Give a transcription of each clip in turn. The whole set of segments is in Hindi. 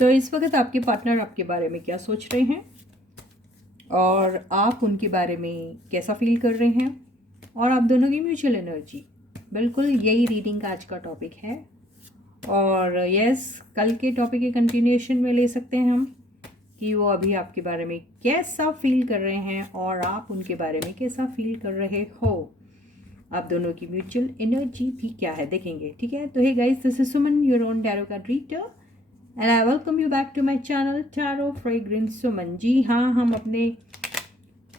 तो इस वक्त आपके पार्टनर आपके बारे में क्या सोच रहे हैं और आप उनके बारे में कैसा फील कर रहे हैं, और आप दोनों की म्यूचुअल एनर्जी, बिल्कुल यही रीडिंग का आज का टॉपिक है। और यस, कल के टॉपिक के कंटिन्यूएशन में ले सकते हैं हम कि वो अभी आपके बारे में कैसा फील कर रहे हैं और आप उनके बारे में कैसा फील कर रहे हो। आप दोनों की म्यूचुअल एनर्जी भी क्या है देखेंगे, ठीक है। तो hey guys, this is Suman, your own tarot card reader, and I welcome you back to my channel tarot fragrance Suman. जी हाँ, हम अपने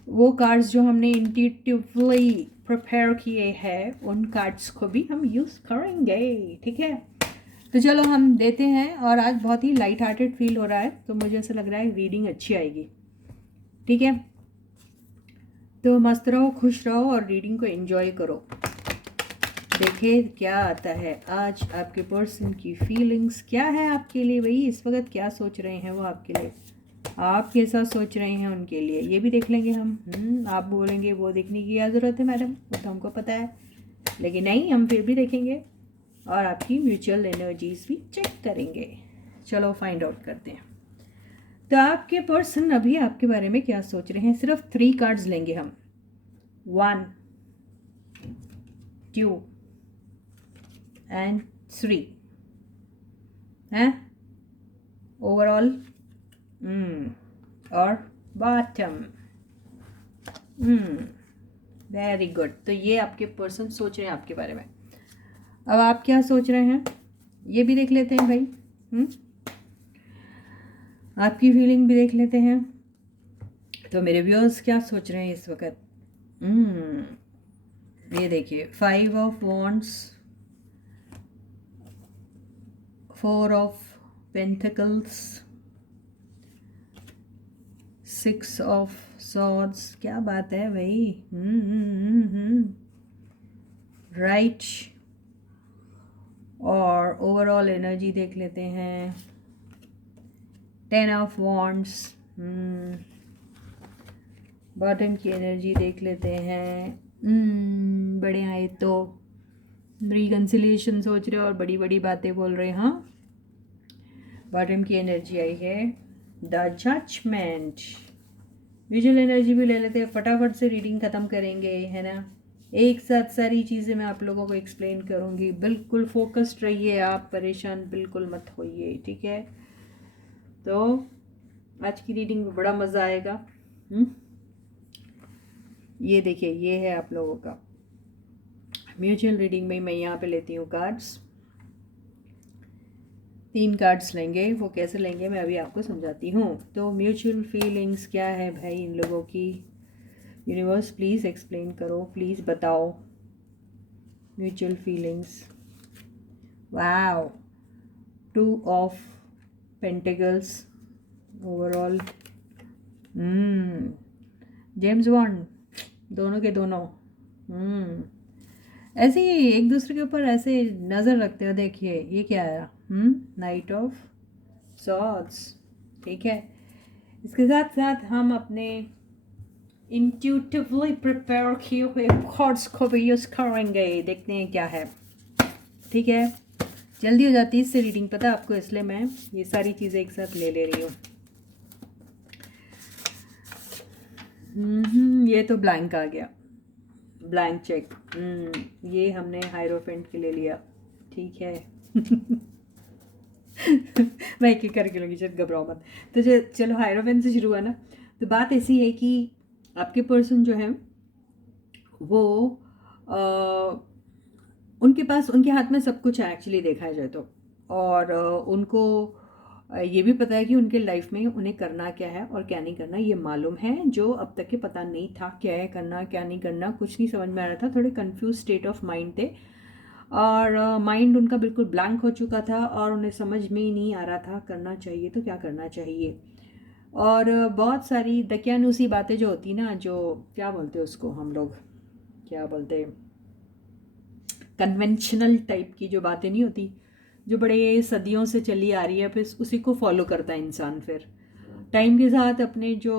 वो कार्ड्स जो हमने इंट्यूटिवली प्रिपेयर किए हैं उन कार्ड्स को भी हम यूज़ करेंगे, ठीक है। तो चलो हम देते हैं। और आज बहुत ही लाइट हार्टेड फील हो रहा है, तो मुझे ऐसा लग रहा है रीडिंग अच्छी आएगी, ठीक है। तो मस्त रहो, खुश रहो और रीडिंग को एंजॉय करो। देखिए क्या आता है आज। आपके पर्सन की फीलिंग्स क्या है आपके लिए, वही इस वक्त क्या सोच रहे हैं वो आपके लिए, आप कैसा सोच रहे हैं उनके लिए, ये भी देख लेंगे हम। आप बोलेंगे वो देखने की क्या ज़रूरत है मैडम, वो तो हमको पता है, लेकिन नहीं, हम फिर भी देखेंगे और आपकी म्यूचुअल एनर्जीज भी चेक करेंगे। चलो फाइंड आउट करते हैं। तो आपके पर्सन अभी आपके बारे में क्या सोच रहे हैं। सिर्फ 3 कार्ड्स लेंगे हम, 1 2 एंड 3 हैं ओवरऑल, और बॉटम। Very good. तो ये आपके पर्सन सोच रहे हैं आपके बारे में। अब आप क्या सोच रहे हैं ये भी देख लेते हैं भाई। आपकी फीलिंग भी देख लेते हैं। तो मेरे व्यूअर्स क्या सोच रहे हैं इस वक्त। ये देखिए, 5 of wands, 4 of pentacles, 6 of swords. क्या बात है भाई। राइट। और ओवरऑल एनर्जी देख लेते हैं, 10 ऑफ वॉन्ड्स। बॉटम की एनर्जी देख लेते हैं। बड़े आए तो रिकन्सिलिएशन सोच रहे हो और बड़ी बड़ी बातें बोल रहे हैं। हाँ, बॉटम की एनर्जी आई है द जजमेंट। विजुअल एनर्जी भी ले लेते हैं, फटाफट से रीडिंग ख़त्म करेंगे, है ना। एक साथ सारी चीज़ें मैं आप लोगों को एक्सप्लेन करूँगी। बिल्कुल फोकस्ड रहिए, आप परेशान बिल्कुल मत होइए, ठीक है। तो आज की रीडिंग में बड़ा मज़ा आएगा। ये देखिए, ये है आप लोगों का म्यूचुअल रीडिंग में। मैं यहाँ पे लेती हूँ कार्ड्स, 3 कार्ड्स लेंगे। वो कैसे लेंगे मैं अभी आपको समझाती हूँ। तो म्यूचुअल फीलिंग्स क्या है भाई इन लोगों की। यूनिवर्स प्लीज़ एक्सप्लेन करो, प्लीज़ बताओ mutual feelings. Wow, 2 of pentacles overall. James bond, दोनों के दोनों ऐसे ही एक दूसरे के ऊपर ऐसे नज़र रखते हो। देखिए ये क्या आया, नाइट ऑफ सॉर्ड्स, ठीक है। इसके साथ साथ हम अपने इंट्यूटिवली प्रिपेयर किए हुए कार्ड्स को भी यूज़ करेंगे। देखते हैं क्या है, ठीक है। जल्दी हो जाती है इससे रीडिंग, पता है आपको, इसलिए मैं ये सारी चीज़ें एक साथ ले रही हूँ। ये तो ब्लैंक आ गया, ब्लैंक चेक। ये हमने हायरोफेंट के ले लिया, ठीक है। मैं एक करके लूँगी, चल घबराओ मत। तो चलो हायरोफेंट से शुरू हुआ ना। तो बात ऐसी है कि आपके पर्सन जो है वो उनके पास, उनके हाथ में सब कुछ है एक्चुअली देखा जाए तो। और उनको ये भी पता है कि उनके लाइफ में उन्हें करना क्या है और क्या नहीं करना, ये मालूम है, जो अब तक के पता नहीं था क्या है करना क्या नहीं करना, कुछ नहीं समझ में आ रहा था। थोड़े कंफ्यूज स्टेट ऑफ माइंड थे और माइंड उनका बिल्कुल ब्लैंक हो चुका था और उन्हें समझ में ही नहीं आ रहा था करना चाहिए तो क्या करना चाहिए। और बहुत सारी दकियानूसी बातें जो होती ना, जो क्या बोलते हैं उसको हम लोग, क्या बोलते हैं, कन्वेंशनल टाइप की जो बातें नहीं होती, जो बड़े सदियों से चली आ रही है, फिर उसी को फॉलो करता है इंसान। फिर टाइम के साथ अपने जो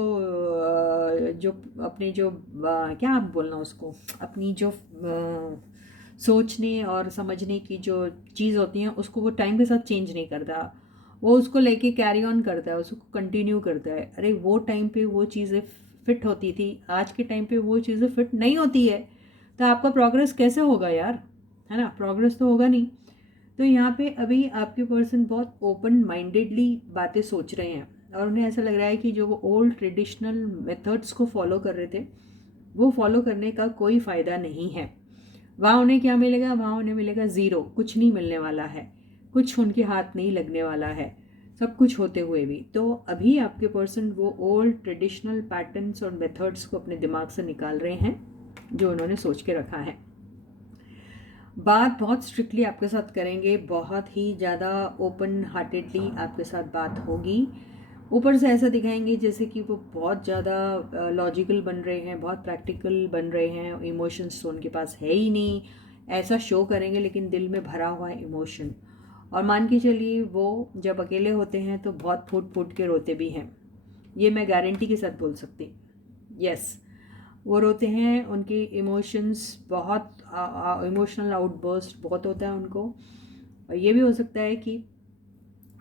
क्या आप बोलना उसको, अपनी जो सोचने और समझने की जो चीज़ होती हैं उसको वो टाइम के साथ चेंज नहीं करता। वो उसको लेके कैरी ऑन करता है, उसको कंटिन्यू करता है। अरे वो टाइम पे वो चीज़ें फिट होती थी, आज के टाइम पे वो चीज़ें फिट नहीं होती है, तो आपका प्रोग्रेस कैसे होगा यार, है ना? प्रोग्रेस तो होगा नहीं। तो यहाँ पे अभी आपके पर्सन बहुत ओपन माइंडेडली बातें सोच रहे हैं और उन्हें ऐसा लग रहा है कि जो वो ओल्ड ट्रेडिशनल मेथड्स को फॉलो कर रहे थे वो फॉलो करने का कोई फ़ायदा नहीं है। वहाँ उन्हें क्या मिलेगा? वहाँ उन्हें मिलेगा ज़ीरो, कुछ नहीं मिलने वाला है, कुछ उनके हाथ नहीं लगने वाला है, सब कुछ होते हुए भी। तो अभी आपके पर्सन वो ओल्ड ट्रेडिशनल पैटर्न्स और मेथड्स को अपने दिमाग से निकाल रहे हैं जो उन्होंने सोच के रखा है। बात बहुत स्ट्रिक्टली आपके साथ करेंगे, बहुत ही ज़्यादा ओपन हार्टेडली आपके साथ बात होगी। ऊपर से ऐसा दिखाएंगे जैसे कि वो बहुत ज़्यादा लॉजिकल बन रहे हैं, बहुत प्रैक्टिकल बन रहे हैं, इमोशंस तो उनके पास है ही नहीं, ऐसा शो करेंगे लेकिन दिल में भरा हुआ है इमोशन। और मान के चलिए वो जब अकेले होते हैं तो बहुत फूट फूट के रोते भी हैं, ये मैं गारंटी के साथ बोल सकती। यस, वो रोते हैं, उनके इमोशंस बहुत इमोशनल आउटबर्स्ट बहुत होता है उनको। और ये भी हो सकता है कि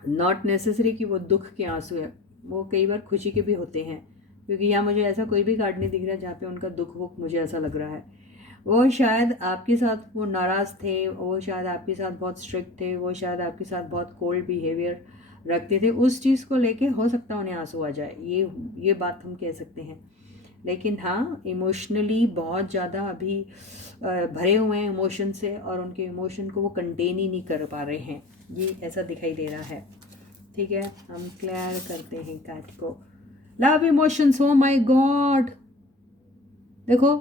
नॉट नेसेसरी कि वो दुख के आंसू है, वो कई बार खुशी के भी होते हैं, क्योंकि यहाँ मुझे ऐसा कोई भी कार्ड नहीं दिख रहा जहाँ पे उनका दुख वुख मुझे ऐसा लग रहा है। वो शायद आपके साथ वो नाराज़ थे, वो शायद आपके साथ बहुत स्ट्रिक्ट थे, वो शायद आपके साथ बहुत कोल्ड बिहेवियर रखते थे, उस चीज़ को लेके हो सकता है उन्हें आंसू आ जाए, ये बात हम कह सकते हैं। लेकिन हाँ, इमोशनली बहुत ज़्यादा अभी भरे हुए हैं इमोशन से और उनके इमोशन को वो कंटेन ही नहीं कर पा रहे हैं, ये ऐसा दिखाई दे रहा है। ठीक है, हम क्लियर करते हैं कार्ड को। Love emotions, oh my God, देखो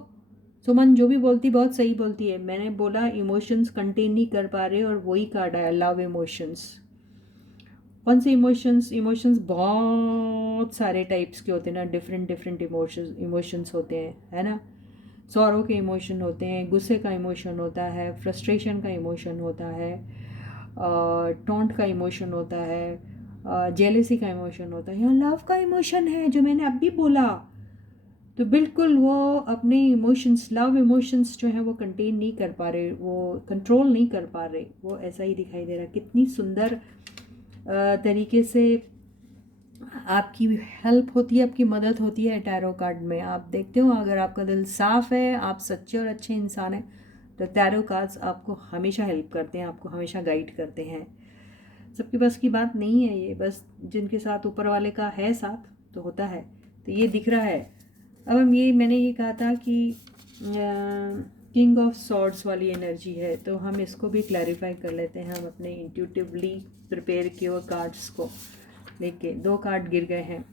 सुमन जो भी बोलती बहुत सही बोलती है। मैंने बोला इमोशंस कंटेन नहीं कर पा रहे और वही कार्ड आया, लव इमोशंस। कौन से इमोशंस? इमोशंस बहुत सारे टाइप्स के होते हैं ना, डिफरेंट डिफरेंट इमोशंस होते हैं, है ना? सौरों के इमोशन होते हैं, गुस्से का इमोशन होता है, फ्रस्ट्रेशन का इमोशन होता है, टॉन्ट का इमोशन होता है, जेलेसी का इमोशन होता है, यहाँ लव का इमोशन है जो मैंने अभी बोला। तो बिल्कुल वो अपने इमोशंस, लव इमोशंस जो है वो कंटेन नहीं कर पा रहे, वो कंट्रोल नहीं कर पा रहे, वो ऐसा ही दिखाई दे रहा है। कितनी सुंदर तरीके से आपकी हेल्प होती है, आपकी मदद होती है टैरो कार्ड में। आप देखते हो, अगर आपका दिल साफ़ है, आप सच्चे और अच्छे इंसान हैं, तो टैरो कार्ड्स आपको हमेशा हेल्प करते हैं, आपको हमेशा गाइड करते हैं। सबके बस की बात नहीं है ये, बस जिनके साथ ऊपर वाले का है साथ तो होता है। तो ये दिख रहा है। अब हम मैंने ये कहा था कि किंग ऑफ सॉर्ड्स वाली एनर्जी है, तो हम इसको भी क्लैरिफाई कर लेते हैं। हम अपने इंट्यूटिवली प्रिपेयर किए हुए कार्ड्स को लेके, 2 कार्ड गिर गए हैं।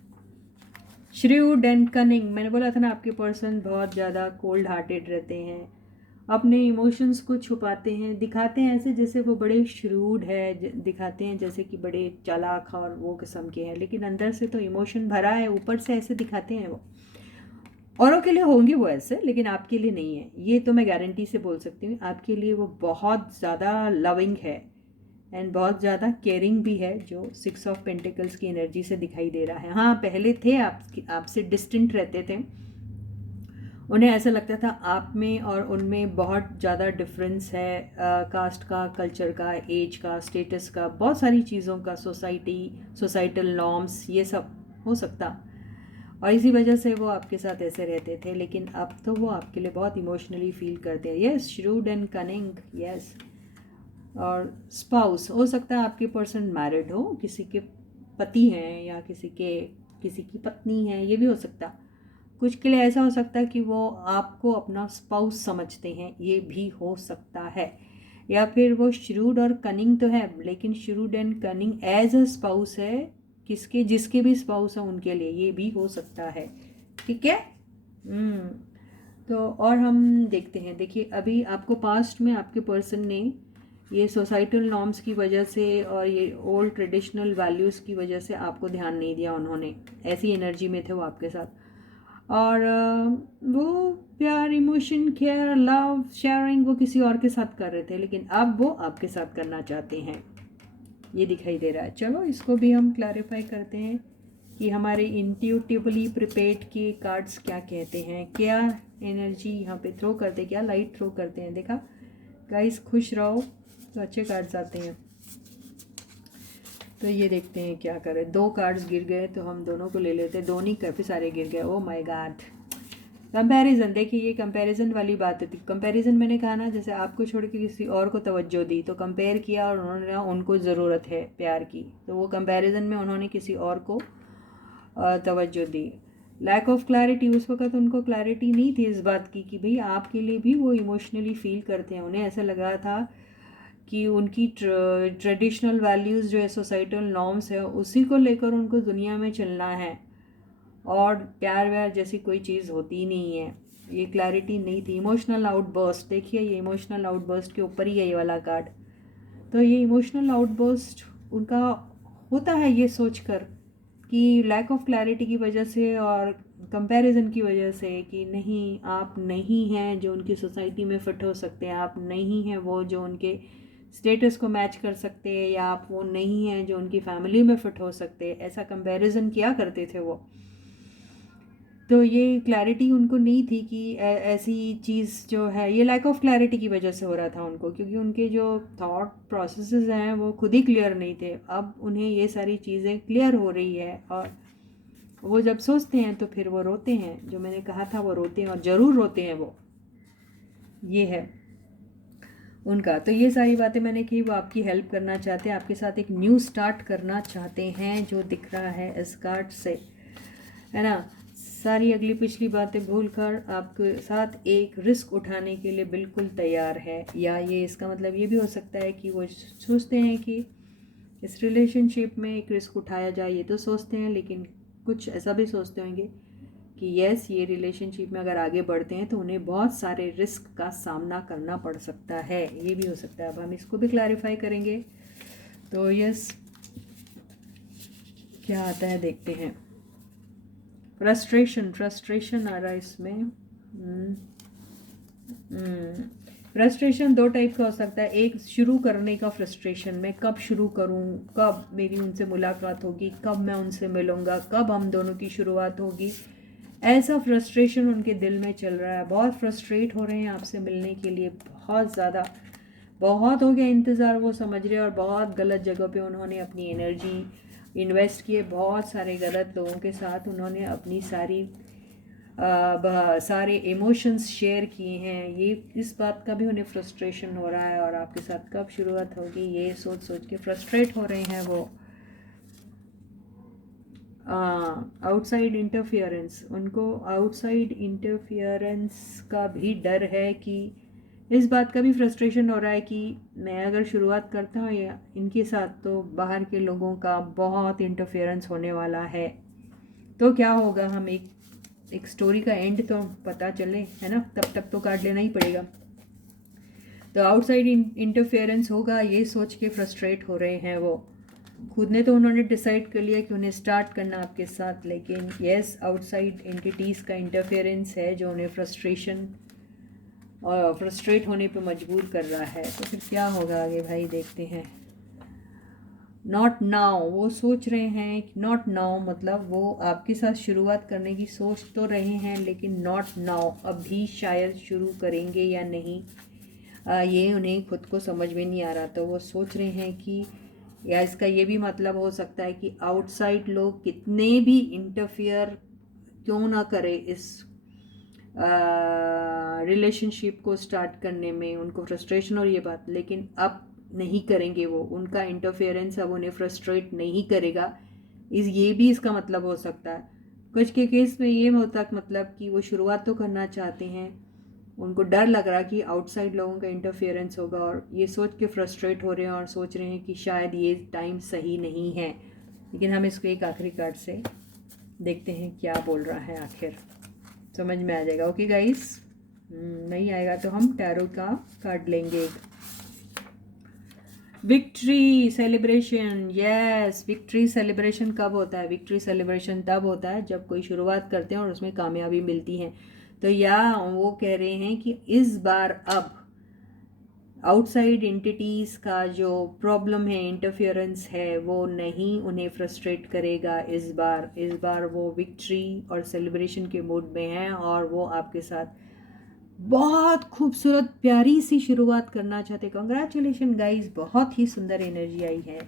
श्रीवुड एंड कनिंग, मैंने बोला था ना आपके पर्सन बहुत ज़्यादा कोल्ड हार्टेड रहते हैं, अपने इमोशंस को छुपाते हैं, दिखाते हैं ऐसे जैसे वो बड़े श्रूड है, दिखाते हैं जैसे कि बड़े चालाक और वो किस्म के हैं, लेकिन अंदर से तो इमोशन भरा है, ऊपर से ऐसे दिखाते हैं वो। औरों के लिए होंगे वो ऐसे, लेकिन आपके लिए नहीं है, ये तो मैं गारंटी से बोल सकती हूँ। आपके लिए वो बहुत ज़्यादा लविंग है एंड बहुत ज़्यादा केयरिंग भी है, जो 6 ऑफ पेंटिकल्स की एनर्जी से दिखाई दे रहा है। हाँ, पहले थे आपसे डिस्टेंट रहते थे, उन्हें ऐसा लगता था आप में और उनमें बहुत ज़्यादा डिफरेंस है, कास्ट का, कल्चर का, एज का, स्टेटस का, बहुत सारी चीज़ों का, सोसाइटल नॉर्म्स, ये सब हो सकता, और इसी वजह से वो आपके साथ ऐसे रहते थे। लेकिन अब तो वो आपके लिए बहुत इमोशनली फील करते हैं। Yes, shrewd and cunning, yes. और स्पाउस, हो सकता है आपके पर्सन मैरिड हो, किसी के पति हैं या किसी की पत्नी है, ये भी हो सकता। कुछ के लिए ऐसा हो सकता है कि वो आपको अपना स्पाउस समझते हैं, ये भी हो सकता है। या फिर वो श्रूड और कनिंग तो है, लेकिन shrewd and cunning as a spouse है, जिसके भी स्पाउस है उनके लिए, ये भी हो सकता है। ठीक है। तो और हम देखते हैं, देखिए अभी आपको पास्ट में आपके पर्सन ने ये सोसाइटल नॉर्म्स की वजह से और ये ओल्ड ट्रेडिशनल वैल्यूज़ की वजह से आपको ध्यान नहीं दिया, उन्होंने ऐसी एनर्जी में थे वो आपके साथ। और वो प्यार, इमोशन, केयर, लव, शेयरिंग वो किसी और के साथ कर रहे थे, लेकिन अब वो आपके साथ करना चाहते हैं, ये दिखाई दे रहा है। चलो इसको भी हम क्लैरिफाई करते हैं कि हमारे इंट्यूटिवली प्रिपेयर्ड के कार्ड्स क्या कहते हैं, क्या एनर्जी यहाँ पे थ्रो करते हैं, क्या लाइट थ्रो करते हैं। देखा गाइस, खुश रहो तो अच्छे कार्ड्स आते हैं। तो ये देखते हैं क्या करें। 2 कार्ड्स गिर गए तो हम दोनों को ले लेते, दोनों ही काफ़ी सारे गिर गए। Oh my God. कंपैरिजन, देखिए ये कंपैरिजन वाली बात थी। कंपैरिजन मैंने कहा ना, जैसे आपको छोड़ के किसी और को तवज्जो दी तो कंपेयर किया और उन्होंने उनको ज़रूरत है प्यार की, तो वो कंपैरिजन में उन्होंने किसी और को तवज्जो दी। लैक ऑफ क्लैरिटी, उस वक्त उनको क्लैरिटी नहीं थी इस बात की कि भाई आपके लिए भी वो इमोशनली फील करते हैं। उन्हें ऐसा लग रहा था कि उनकी ट्रेडिशनल वैल्यूज़ जो है, सोसाइटल नॉर्म्स है, उसी को लेकर उनको दुनिया में चलना है और प्यार व्यार जैसी कोई चीज़ होती नहीं है। ये क्लैरिटी नहीं थी। इमोशनल आउटबर्स्ट, देखिए ये इमोशनल आउटबर्स्ट के ऊपर ही है ये वाला कार्ड। तो ये इमोशनल आउटबर्स्ट उनका होता है ये सोचकर कि लैक ऑफ क्लैरिटी की वजह से और कंपैरिजन की वजह से कि नहीं आप नहीं हैं जो उनकी सोसाइटी में फिट हो सकते हैं, आप नहीं हैं वो जो उनके स्टेटस को मैच कर सकते हैं, या आप वो नहीं हैं जो उनकी फैमिली में फिट हो सकते हैं। ऐसा कंपैरिजन किया करते थे वो। तो ये क्लैरिटी उनको नहीं थी कि ऐसी चीज़ जो है, ये लैक ऑफ क्लैरिटी की वजह से हो रहा था उनको, क्योंकि उनके जो थॉट प्रोसेसेस हैं वो खुद ही क्लियर नहीं थे। अब उन्हें ये सारी चीज़ें क्लियर हो रही है और वो जब सोचते हैं तो फिर वो रोते हैं। जो मैंने कहा था वो रोते हैं और ज़रूर रोते हैं वो। ये है उनका। तो ये सारी बातें मैंने की, वो आपकी हेल्प करना चाहते हैं, आपके साथ एक न्यू स्टार्ट करना चाहते हैं, जो दिख रहा है इस कार्ड से, है ना। सारी अगली पिछली बातें भूलकर आपके साथ एक रिस्क उठाने के लिए बिल्कुल तैयार है। या ये इसका मतलब ये भी हो सकता है कि वो सोचते हैं कि इस रिलेशनशिप में एक रिस्क उठाया जाए, ये तो सोचते हैं, लेकिन कुछ ऐसा भी सोचते होंगे कि यस ये रिलेशनशिप में अगर आगे बढ़ते हैं तो उन्हें बहुत सारे रिस्क का सामना करना पड़ सकता है। ये भी हो सकता है। अब हम इसको भी क्लैरिफाई करेंगे। तो यस क्या आता है देखते हैं। फ्रस्ट्रेशन आ रहा है इसमें। फ्रस्ट्रेशन 2 टाइप का हो सकता है। एक शुरू करने का फ्रस्ट्रेशन, मैं कब शुरू करूं, कब मेरी उनसे मुलाकात होगी, कब मैं उनसे मिलूंगा, कब हम दोनों की शुरुआत होगी, ऐसा फ्रस्ट्रेशन उनके दिल में चल रहा है। बहुत फ्रस्ट्रेट हो रहे हैं आपसे मिलने के लिए, बहुत ज़्यादा, बहुत हो गया इंतज़ार, वो समझ रहे हैं। और बहुत गलत जगह पे उन्होंने अपनी एनर्जी इन्वेस्ट किए, बहुत सारे गलत लोगों के साथ उन्होंने अपनी सारे इमोशंस शेयर किए हैं। ये इस बात का भी उन्हें फ्रस्ट्रेशन हो रहा है और आपके साथ कब शुरुआत होगी ये सोच सोच के फ्रस्ट्रेट हो रहे हैं वो। आउटसाइड इंटरफियरेंस, उनको आउटसाइड इंटरफियरेंस का भी डर है कि इस बात का भी फ्रस्ट्रेशन हो रहा है कि मैं अगर शुरुआत करता हूँ या इनके साथ तो बाहर के लोगों का बहुत इंटरफेरेंस होने वाला है। तो क्या होगा, हम एक स्टोरी का एंड तो पता चले, है ना, तब तक तो काट लेना ही पड़ेगा। तो आउटसाइड इंटरफेरेंस होगा ये सोच के फ्रस्ट्रेट हो रहे हैं वो। खुद ने तो उन्होंने डिसाइड कर लिया कि उन्हें स्टार्ट करना आपके साथ, लेकिन यस आउटसाइड एंटिटीज़ का इंटरफेरेंस है जो उन्हें फ्रस्ट्रेट होने पे मजबूर कर रहा है। तो फिर क्या होगा आगे भाई देखते हैं। नॉट नाउ, वो सोच रहे हैं नॉट नाउ, मतलब वो आपके साथ शुरुआत करने की सोच तो रहे हैं, लेकिन नॉट नाउ, अभी शायद शुरू करेंगे या नहीं, ये उन्हें खुद को समझ में नहीं आ रहा। तो वो सोच रहे हैं कि, या इसका ये भी मतलब हो सकता है कि आउटसाइड लोग कितने भी इंटरफियर क्यों ना करे इस रिलेशनशिप को स्टार्ट करने में, उनको फ्रस्ट्रेशन और ये बात, लेकिन अब नहीं करेंगे वो, उनका इंटरफेरेंस अब उन्हें फ्रस्ट्रेट नहीं करेगा। ये भी इसका मतलब हो सकता है। कुछ के केस में ये होता मतलब कि वो शुरुआत तो करना चाहते हैं, उनको डर लग रहा कि आउटसाइड लोगों का इंटरफेरेंस होगा और ये सोच के फ्रस्ट्रेट हो रहे हैं और सोच रहे हैं कि शायद ये टाइम सही नहीं है। लेकिन हम इसको एक आखिरी कार्ड से देखते हैं क्या बोल रहा है, आखिर समझ में आ जाएगा। ओके गाइस, नहीं आएगा तो हम टैरो का कार्ड लेंगे। Victory celebration, yes victory celebration कब होता है? विक्ट्री सेलिब्रेशन तब होता है जब कोई शुरुआत करते हैं और उसमें कामयाबी मिलती है। तो या वो कह रहे हैं कि इस बार अब आउटसाइड एंटिटीज़ का जो प्रॉब्लम है, इंटरफेरेंस है, वो नहीं उन्हें फ्रस्ट्रेट करेगा। इस बार वो विक्ट्री और सेलिब्रेशन के मूड में हैं और वो आपके साथ बहुत खूबसूरत प्यारी सी शुरुआत करना चाहते। कंग्रेचुलेशन गाइस, बहुत ही सुंदर एनर्जी आई है।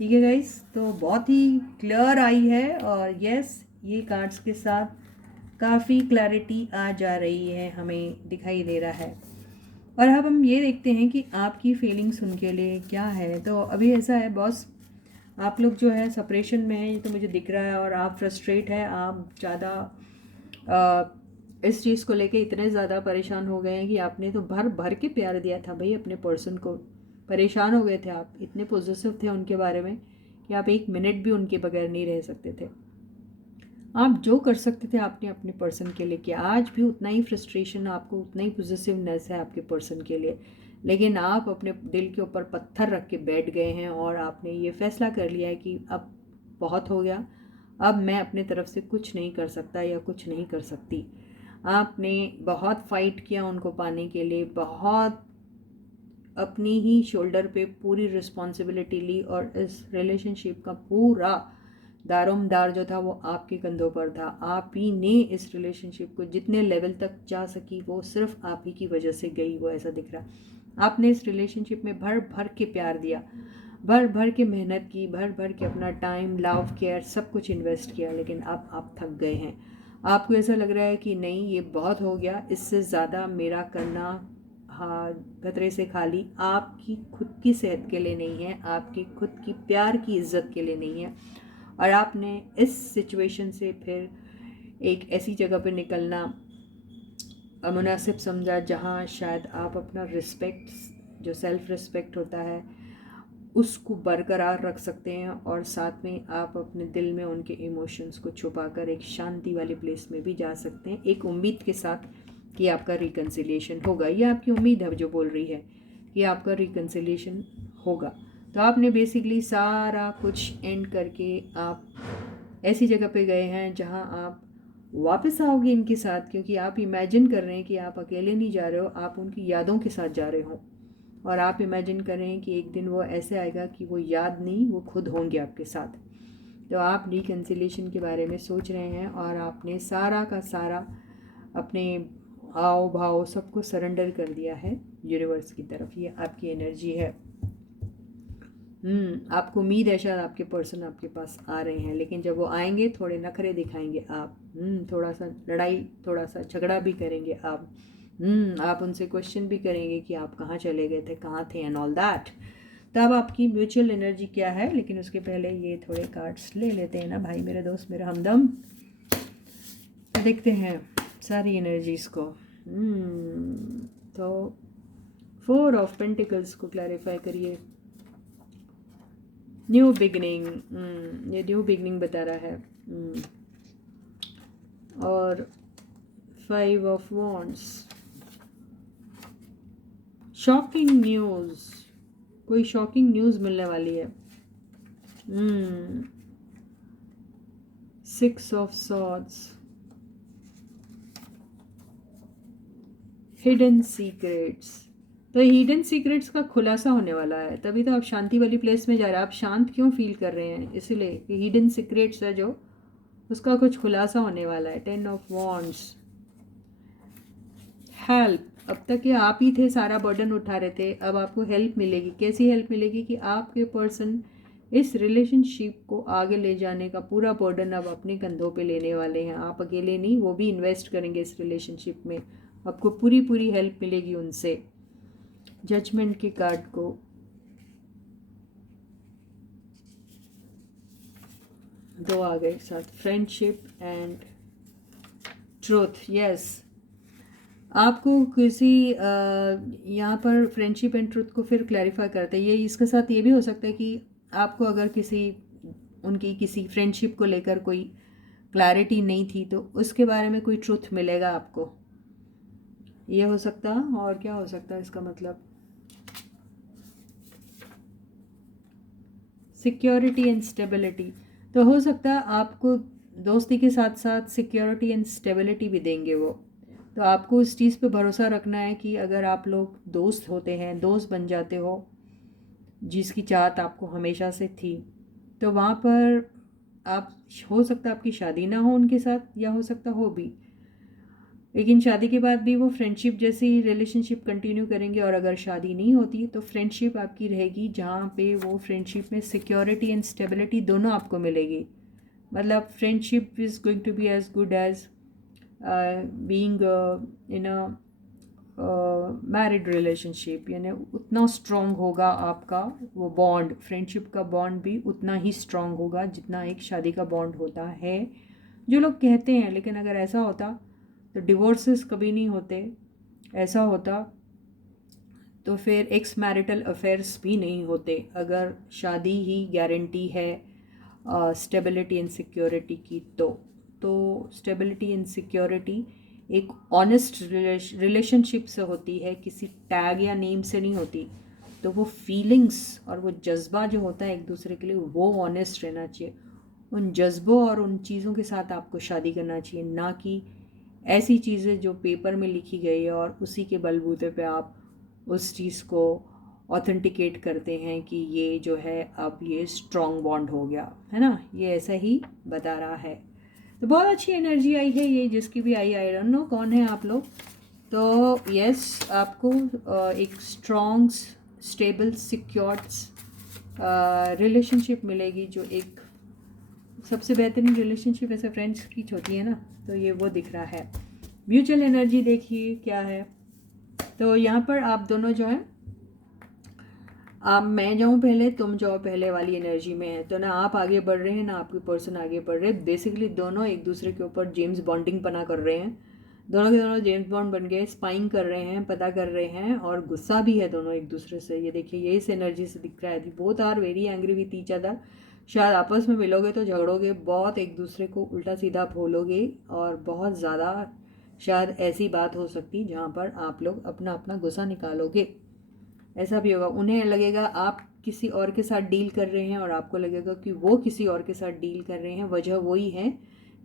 ठीक है गाइस, तो बहुत ही क्लियर आई है और यस, ये कार्ड्स के साथ काफ़ी क्लैरिटी आ जा रही है, हमें दिखाई दे रहा है। और अब हम ये देखते हैं कि आपकी फीलिंग्स उनके लिए क्या है। तो अभी ऐसा है बॉस, आप लोग जो है सेपरेशन में है, ये तो मुझे दिख रहा है, और आप फ्रस्ट्रेट है, आप ज़्यादा इस चीज़ को लेके इतने ज़्यादा परेशान हो गए हैं कि आपने तो भर भर के प्यार दिया था भाई अपने पर्सन को। परेशान हो गए थे आप, इतने पॉजिटिव थे उनके बारे में कि आप एक मिनट भी उनके बगैर नहीं रह सकते थे। आप जो कर सकते थे आपने अपने पर्सन के लिए किया। आज भी उतना ही फ्रस्ट्रेशन आपको, उतना ही पॉजिटिवनेस है आपके पर्सन के लिए, लेकिन आप अपने दिल के ऊपर पत्थर रख के बैठ गए हैं और आपने ये फैसला कर लिया है कि अब बहुत हो गया, अब मैं अपने तरफ से कुछ नहीं कर सकता या कुछ नहीं कर सकती। आपने बहुत फाइट किया उनको पाने के लिए, बहुत अपनी ही शोल्डर पे पूरी रिस्पॉन्सिबिलिटी ली और इस रिलेशनशिप का पूरा दारोमदार जो था वो आपके कंधों पर था। आप ही ने इस रिलेशनशिप को जितने लेवल तक जा सकी वो सिर्फ आप ही की वजह से गई, वो ऐसा दिख रहा। आपने इस रिलेशनशिप में भर भर के प्यार दिया, भर भर के मेहनत की, भर भर के अपना टाइम, लव, केयर सब कुछ इन्वेस्ट किया, लेकिन अब आप थक गए हैं। आपको ऐसा लग रहा है कि नहीं, ये बहुत हो गया, इससे ज़्यादा मेरा करना हाँ खतरे से खाली आपकी खुद की सेहत के लिए नहीं है, आपकी खुद की प्यार की इज्जत के लिए नहीं है। और आपने इस सिचुएशन से फिर एक ऐसी जगह पे निकलना मुनासिब समझा जहाँ शायद आप अपना रिस्पेक्ट, जो सेल्फ रिस्पेक्ट होता है, उसको बरकरार रख सकते हैं और साथ में आप अपने दिल में उनके इमोशंस को छुपाकर एक शांति वाली प्लेस में भी जा सकते हैं, एक उम्मीद के साथ कि आपका रिकन्सिलिएशन होगा। ये आपकी उम्मीद है जो बोल रही है कि आपका रिकन्सिलिएशन होगा। तो आपने बेसिकली सारा कुछ एंड करके आप ऐसी जगह पे गए हैं जहां आप वापस आओगे इनके साथ, क्योंकि आप इमेजिन कर रहे हैं कि आप अकेले नहीं जा रहे हो, आप उनकी यादों के साथ जा रहे हो। और आप इमेजिन कर रहे हैं कि एक दिन वो ऐसे आएगा कि वो याद नहीं, वो खुद होंगे आपके साथ। तो आप रिकन्सिलिएशन के बारे में सोच रहे हैं और आपने सारा का सारा अपने हाव भाव सबको सरेंडर कर दिया है यूनिवर्स की तरफ। ये आपकी एनर्जी है। आपको उम्मीद है शायद आपके पर्सन आपके पास आ रहे हैं, लेकिन जब वो आएंगे थोड़े नखरे दिखाएंगे आप, थोड़ा सा लड़ाई, थोड़ा सा झगड़ा भी करेंगे आप उनसे क्वेश्चन भी करेंगे कि आप कहाँ चले गए थे, कहाँ थे एंड ऑल दैट। तब आपकी म्यूचुअल एनर्जी क्या है, लेकिन उसके पहले ये थोड़े कार्ड्स ले लेते हैं ना भाई, मेरे दोस्त, मेरे हमदम। देखते हैं सारी एनर्जीज को। तो 4 ऑफ पेंटिकल्स को क्लैरिफाई करिए। न्यू बिगनिंग, ये न्यू बिगनिंग बता रहा है। और 5 ऑफ वॉन्ड्स, शॉकिंग न्यूज़, कोई शॉकिंग न्यूज़ मिलने वाली है। 6 ऑफ सॉर्ड्स, हिडन सीक्रेट्स। तो हिडन सीक्रेट्स का खुलासा होने वाला है, तभी तो आप शांति वाली प्लेस में जा रहे हैं। आप शांत क्यों फील कर रहे हैं, इसलिए कि हिडन सीक्रेट्स है जो, उसका कुछ खुलासा होने वाला है। 10 ऑफ वॉन्ड्स, हेल्प। अब तक ये आप ही थे सारा बर्डन उठा रहे थे, अब आपको हेल्प मिलेगी। कैसी हेल्प मिलेगी कि आपके पर्सन इस रिलेशनशिप को आगे ले जाने का पूरा बर्डन अब अपने कंधों पे लेने वाले हैं। आप अकेले नहीं, वो भी इन्वेस्ट करेंगे इस रिलेशनशिप में, आपको पूरी पूरी हेल्प मिलेगी उनसे। जजमेंट के कार्ड को दो आ गए एक साथ, फ्रेंडशिप एंड ट्रूथ। यस, आपको किसी यहाँ पर फ्रेंडशिप एंड ट्रूथ को फिर क्लैरिफाई करते हैं। ये इसके साथ ये भी हो सकता है कि आपको अगर उनकी किसी फ्रेंडशिप को लेकर कोई क्लैरिटी नहीं थी तो उसके बारे में कोई ट्रूथ मिलेगा आपको, ये हो सकता। और क्या हो सकता है इसका मतलब, सिक्योरिटी एंड स्टेबिलिटी। तो हो सकता है आपको दोस्ती के साथ साथ सिक्योरिटी एंड स्टेबिलिटी भी देंगे वो। तो आपको इस चीज़ पे भरोसा रखना है कि अगर आप लोग दोस्त होते हैं, दोस्त बन जाते हो, जिसकी चाहत आपको हमेशा से थी, तो वहाँ पर आप, हो सकता है आपकी शादी ना हो उनके साथ, या हो सकता हो भी, लेकिन शादी के बाद भी वो फ्रेंडशिप जैसी रिलेशनशिप कंटिन्यू करेंगे। और अगर शादी नहीं होती तो फ्रेंडशिप आपकी रहेगी जहाँ पे वो फ्रेंडशिप में सिक्योरिटी एंड स्टेबिलिटी दोनों आपको मिलेगी। मतलब friendship is going to be as good as being in a married relationship, यानी उतना स्ट्रॉन्ग होगा आपका वो बॉन्ड, फ्रेंडशिप का बॉन्ड भी उतना ही स्ट्रॉन्ग होगा जितना एक शादी का बॉन्ड होता है, जो लोग कहते हैं। लेकिन अगर ऐसा होता तो डिवोर्सेस कभी नहीं होते। ऐसा होता तो फिर एक्स मैरिटल अफेयर्स भी नहीं होते। अगर शादी ही गारंटी है स्टेबिलिटी एंड सिक्योरिटी की, तो स्टेबिलिटी एंड सिक्योरिटी एक ऑनेस्ट रिलेशनशिप से होती है, किसी टैग या नेम से नहीं होती। तो वो फीलिंग्स और वो जज्बा जो होता है एक दूसरे के लिए, वो ऑनेस्ट रहना चाहिए। उन जज्बों और उन चीज़ों के साथ आपको शादी करना चाहिए, ना कि ऐसी चीज़ें जो पेपर में लिखी गई है और उसी के बलबूते पे आप उस चीज़ को ऑथेंटिकेट करते हैं कि ये जो है अब ये स्ट्रॉन्ग बॉन्ड हो गया है ना। ये ऐसा ही बता रहा है। तो बहुत अच्छी एनर्जी आई है ये, जिसकी भी आई डोंट नो कौन है आप लोग। तो यस, आपको एक स्ट्रॉन्ग स्टेबल सिक्योर्ड रिलेशनशिप मिलेगी, जो एक सबसे बेहतरीन रिलेशनशिप ऐसे फ्रेंड्स की होती है ना। तो ये वो दिख रहा है। म्यूचुअल एनर्जी देखिए क्या है। तो यहाँ पर आप दोनों जो हैं, आप मैं जाऊँ पहले तुम जाओ पहले वाली एनर्जी में है। तो ना आप आगे बढ़ रहे हैं ना आपकी पर्सन आगे बढ़ रहे हैं। बेसिकली दोनों एक दूसरे के ऊपर जेम्स बॉन्डिंग पना कर रहे हैं। दोनों के दोनों जेम्स बॉन्ड बन गए, स्पाइंग कर रहे हैं, पता कर रहे हैं, और गुस्सा भी है दोनों एक दूसरे से। ये देखिए, ये इस एनर्जी से दिख रहा है। Both are very angry with each other. शायद आपस में मिलोगे तो झगड़ोगे बहुत, एक दूसरे को उल्टा सीधा बोलोगे, और बहुत ज़्यादा शायद ऐसी बात हो सकती जहाँ पर आप लोग अपना अपना गुस्सा निकालोगे। ऐसा भी होगा। उन्हें लगेगा आप किसी और के साथ डील कर रहे हैं, और आपको लगेगा कि वो किसी और के साथ डील कर रहे हैं। वजह वही है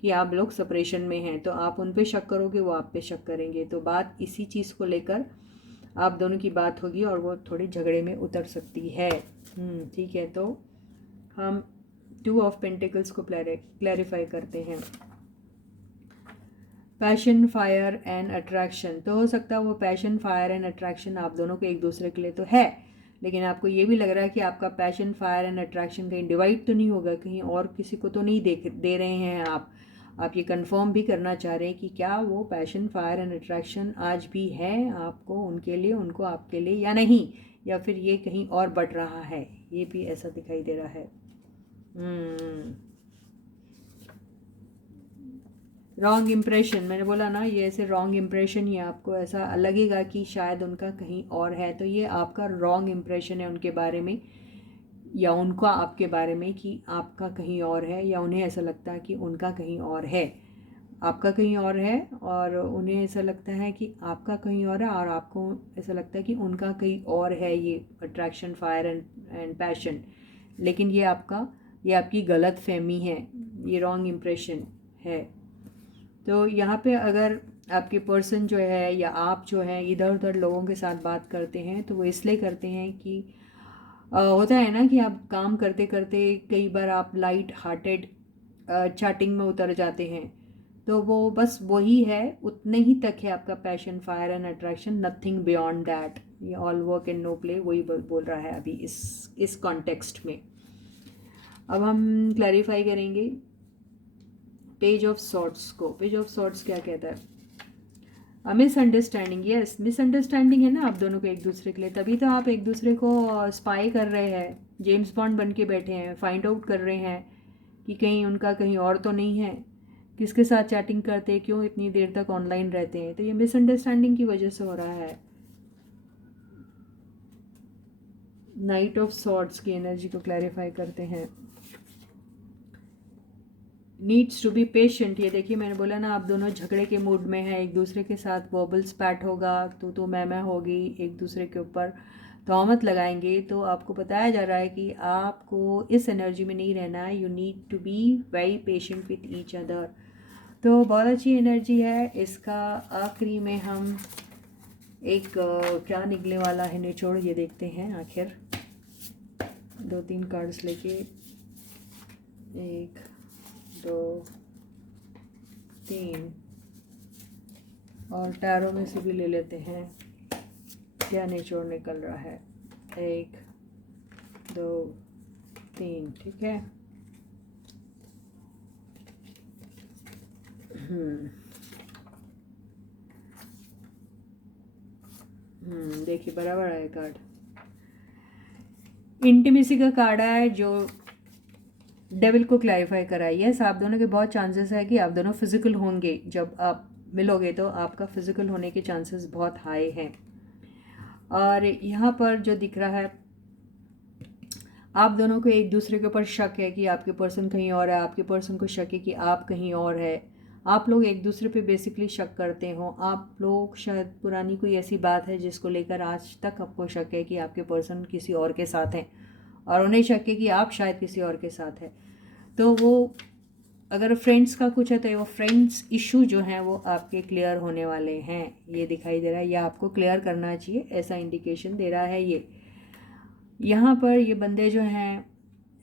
कि आप लोग सेपरेशन में हैं। तो आप उन पे शक करोगे, वो आप पे शक करेंगे। तो बात इसी चीज़ को लेकर आप दोनों की बात होगी, और वो थोड़ी झगड़े में उतर सकती है। ठीक है। तो हम 2 ऑफ पेंटिकल्स को क्लैरिफाई करते हैं। Passion, fire and attraction. तो हो सकता है वो पैशन, फायर एंड अट्रैक्शन आप दोनों के एक दूसरे के लिए तो है, लेकिन आपको ये भी लग रहा है कि आपका पैशन, फायर एंड अट्रैक्शन कहीं डिवाइड तो नहीं होगा, कहीं और किसी को तो नहीं दे रहे हैं आप ये कंफर्म भी करना चाह रहे हैं कि क्या वो पैशन, फायर एंड अट्रैक्शन आज भी है आपको, उनके लिए, उनको आपके लिए, या नहीं, या फिर ये कहीं और बढ़ रहा है। ये भी ऐसा दिखाई दे रहा है। रॉन्ग इम्प्रेशन, मैंने बोला ना, ये ऐसे रॉन्ग इम्प्रेशन ही आपको ऐसा लगेगा कि शायद उनका कहीं और है। तो ये आपका रॉन्ग इम्प्रेशन है उनके बारे में, या उनका आपके बारे में कि आपका कहीं और है, या उन्हें ऐसा लगता है कि उनका कहीं और है, आपका कहीं और है, और उन्हें ऐसा लगता है कि आपका कहीं और है, और आपको ऐसा लगता है कि उनका कहीं और है। ये अट्रैक्शन, फायर एंड पैशन। लेकिन ये आपकी गलत फहमी है, ये रॉन्ग इम्प्रेशन है। तो यहाँ पे अगर आपके पर्सन जो है या आप जो है इधर उधर लोगों के साथ बात करते हैं, तो वो इसलिए करते हैं कि होता है ना कि आप काम करते करते कई बार आप लाइट हार्टेड चैटिंग में उतर जाते हैं। तो वो बस वही है, उतने ही तक है आपका passion, fire and attraction, nothing beyond that. ये all work and no play, वही बोल रहा है अभी इस कॉन्टेक्स्ट में। अब हम क्लैरिफाई करेंगे पेज ऑफ सॉर्ट्स को। पेज ऑफ सॉर्ट्स क्या कहता है? मिसअंडरस्टैंडिंग। यस, मिसअंडरस्टैंडिंग है ना आप दोनों को एक दूसरे के लिए, तभी तो आप एक दूसरे को स्पाई कर रहे हैं, जेम्स बॉन्ड बन के बैठे हैं, फाइंड आउट कर रहे हैं कि कहीं उनका कहीं और तो नहीं है, किसके साथ चैटिंग करते हैं, क्यों इतनी देर तक ऑनलाइन रहते हैं। तो ये मिसअंडरस्टैंडिंग की वजह से हो रहा है। नाइट ऑफ सॉर्ट्स की एनर्जी को क्लैरिफाई करते हैं। Needs to be patient. ये देखिए, मैंने बोला ना, आप दोनों झगड़े के मूड में हैं, एक दूसरे के साथ वर्बल स्पैट होगा, तो मैं होगी, एक दूसरे के ऊपर तहमत लगाएंगे। तो आपको बताया जा रहा है कि आपको इस एनर्जी में नहीं रहना है। You need to be very patient with each other. तो बहुत अच्छी एनर्जी है। इसका आखिरी में हम एक क्या निकलने वाला है निचोड़, ये देखते हैं आखिर। 2-3 कार्ड्स लेके, 1 2 3 और टैरो में से भी ले लेते हैं क्या निचोड़ निकल रहा है। 1 2 3, ठीक है। देखिए बराबर आया कार्ड। इंटीमेसी का कार्ड है जो डेविल को क्लैरिफाई कराई है। आप दोनों के बहुत चांसेस है कि आप दोनों फिजिकल होंगे। जब आप मिलोगे तो आपका फिजिकल होने के चांसेस बहुत हाई हैं। और यहाँ पर जो दिख रहा है, आप दोनों को एक दूसरे के ऊपर शक है कि आपके पर्सन कहीं और है, आपके पर्सन को शक है कि आप कहीं और है। आप लोग एक दूसरे पे बेसिकली शक करते हो। आप लोग शायद पुरानी कोई ऐसी बात है जिसको लेकर आज तक आपको शक है कि आपके पर्सन किसी और के साथ हैं, और उन्हें शक है कि आप शायद किसी और के साथ हैं। तो वो अगर फ्रेंड्स का कुछ है तो वो फ्रेंड्स इशू जो हैं वो आपके क्लियर होने वाले हैं, ये दिखाई दे रहा है। या आपको क्लियर करना चाहिए, ऐसा इंडिकेशन दे रहा है ये। यहाँ पर ये बंदे जो हैं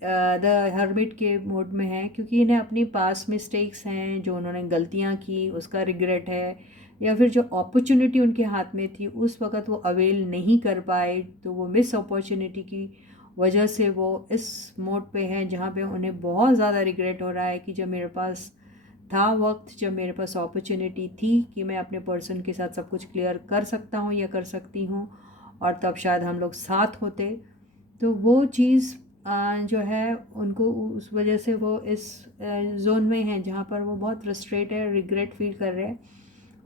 द हर्मिट के मोड में हैं, क्योंकि इन्हें अपनी पास्ट मिस्टेक्स हैं, जो उन्होंने गलतियाँ की उसका रिग्रेट है, या फिर जो अपॉर्चुनिटी उनके हाथ में थी उस वक़्त वो अवेल नहीं कर पाए, तो वो मिस अपॉर्चुनिटी की वजह से वो इस मोड पे हैं जहाँ पे उन्हें बहुत ज़्यादा रिग्रेट हो रहा है कि जब मेरे पास था वक्त, जब मेरे पास अपॉर्चुनिटी थी कि मैं अपने पर्सन के साथ सब कुछ क्लियर कर सकता हूँ या कर सकती हूँ, और तब शायद हम लोग साथ होते। तो वो चीज़ जो है उनको उस वजह से वो इस जोन में हैं जहाँ पर वो बहुत फ्रस्ट्रेट है, रिग्रेट फील कर रहे हैं।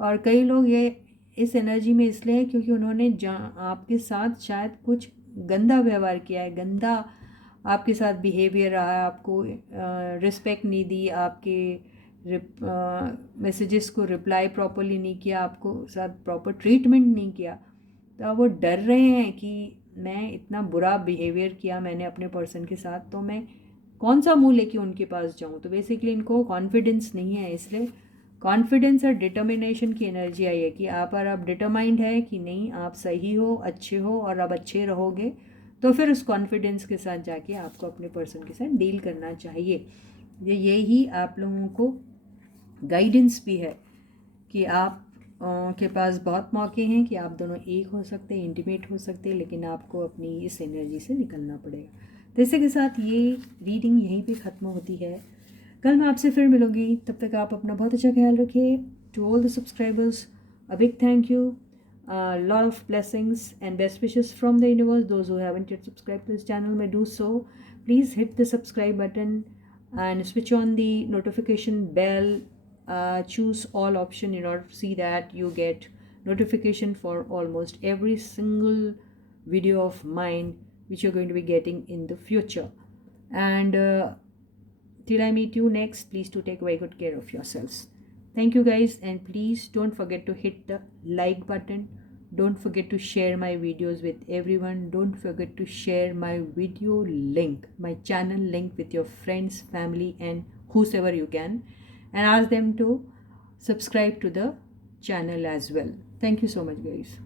और कई लोग ये इस एनर्जी में इसलिए है क्योंकि उन्होंने आपके साथ शायद कुछ गंदा व्यवहार किया है, गंदा आपके साथ बिहेवियर रहा है, आपको रिस्पेक्ट नहीं दी, आपके मैसेजेस को रिप्लाई प्रॉपरली नहीं किया, आपको साथ प्रॉपर ट्रीटमेंट नहीं किया। तो अब वो डर रहे हैं कि मैं इतना बुरा बिहेवियर किया मैंने अपने पर्सन के साथ, तो मैं कौन सा मुंह लेके उनके पास जाऊं। तो बेसिकली इनको कॉन्फिडेंस नहीं है, इसलिए कॉन्फिडेंस और डिटर्मिनेशन की एनर्जी आई है कि आप डिटरमाइंड है कि नहीं, आप सही हो, अच्छे हो और अब अच्छे रहोगे। तो फिर उस कॉन्फिडेंस के साथ जाके आपको अपने पर्सन के साथ डील करना चाहिए। यही आप लोगों को गाइडेंस भी है कि आप के पास बहुत मौके हैं कि आप दोनों एक हो सकते हैं, इंटीमेट हो सकते हैं, लेकिन आपको अपनी इस एनर्जी से निकलना पड़ेगा। तो इसी के साथ ये रीडिंग यहीं पे ख़त्म होती है। कल मैं आपसे फिर मिलूँगी, तब तक आप अपना बहुत अच्छा ख्याल रखिए। To all the subscribers a big thank you, lot of blessings and best wishes from the universe. Those who haven't yet subscribe to this channel may do so. Please hit the subscribe button and switch on the notification bell. Choose all option in order to see that you get notification for almost every single video of mine which you're going to be getting in the future. And till I meet you next, please do take very good care of yourselves. Thank you guys, and please don't forget to hit the like button. Don't forget to share my videos with everyone. Don't forget to share my video link, my channel link with your friends, family and whosoever you can, and ask them to subscribe to the channel as well. Thank you so much guys.